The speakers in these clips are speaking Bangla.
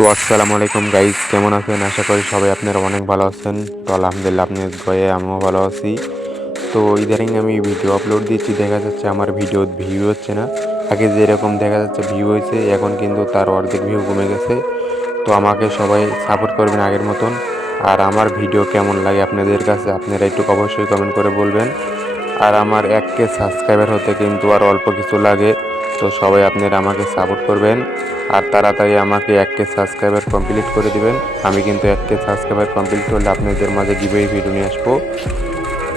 তো আসসালামু আলাইকুম গাইস, কেমন আছেন? আশা করি সবাই আপনারা অনেক ভালো আছেন। তো আলহামদুলিল্লাহ আপনার দয়ে আমিও ভালো আছি। তো ইদানিং আমি ভিডিও আপলোড দিচ্ছি, দেখা যাচ্ছে আমার ভিডিও ভিউ হচ্ছে না। আগে যেরকম দেখা যাচ্ছে ভিউ হয়েছে, এখন কিন্তু তার অর্ধেক ভিউ কমে গেছে। তো আমাকে সবাই সাপোর্ট করবেন আগের মতন। আর আমার ভিডিও কেমন লাগে আপনাদের কাছে আপনারা একটু অবশ্যই কমেন্ট করে বলবেন। আর আমার 1K সাবস্ক্রাইবার হতে কিন্তু আর অল্প কিছু লাগে। তো সবাই আপনারা আমাকে সাপোর্ট করবেন আর তাড়াতাড়ি আমাকে 1K সাবস্ক্রাইবার কমপ্লিট করে দিবেন। আমি কিন্তু 1K সাবস্ক্রাইবার কমপ্লিট করলে আপনাদের মাঝে গিভওয়ে ভিডিও নিয়ে আসবো।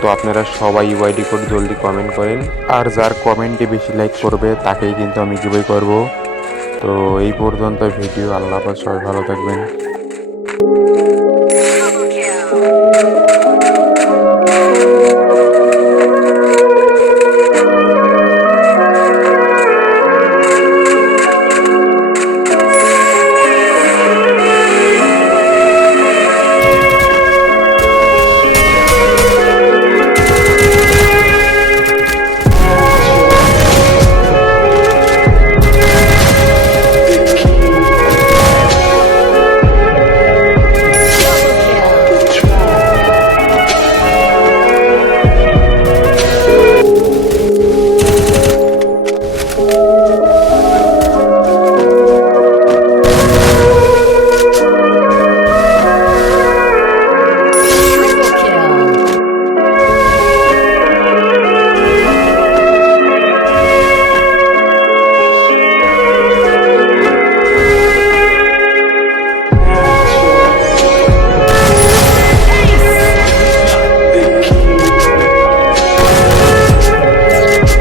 তো আপনারা সবাই ওয়াইডি করে জলদি কমেন্ট করেন। আর যার কমেন্টে বেশি লাইক করবে তাকেই কিন্তু আমি গিভওয়ে করব। তো এই পর্যন্ত ভিডিও। আল্লাহ হাফেজ, সবাই ভালো থাকবেন।